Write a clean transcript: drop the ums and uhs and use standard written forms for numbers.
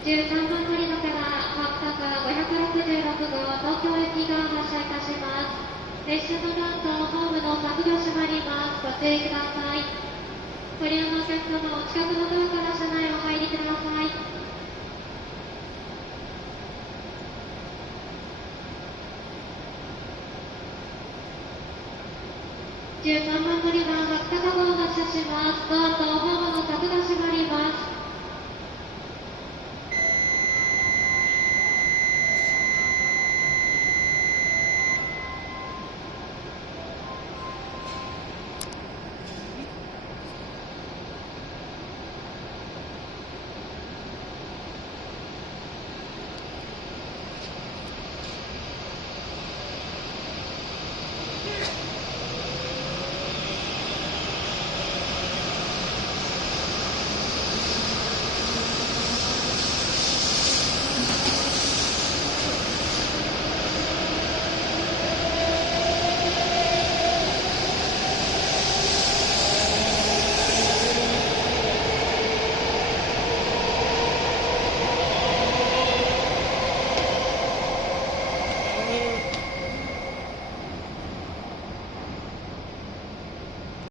13番乗り場から各高566号東京行きが発車いたします。列車のドアとホームの柵が閉まります。ご注意ください。ご利用のお客様、お近くのドアから車内お入りください。13番乗り場、各高号発車します。ドアとホームの柵が閉まります。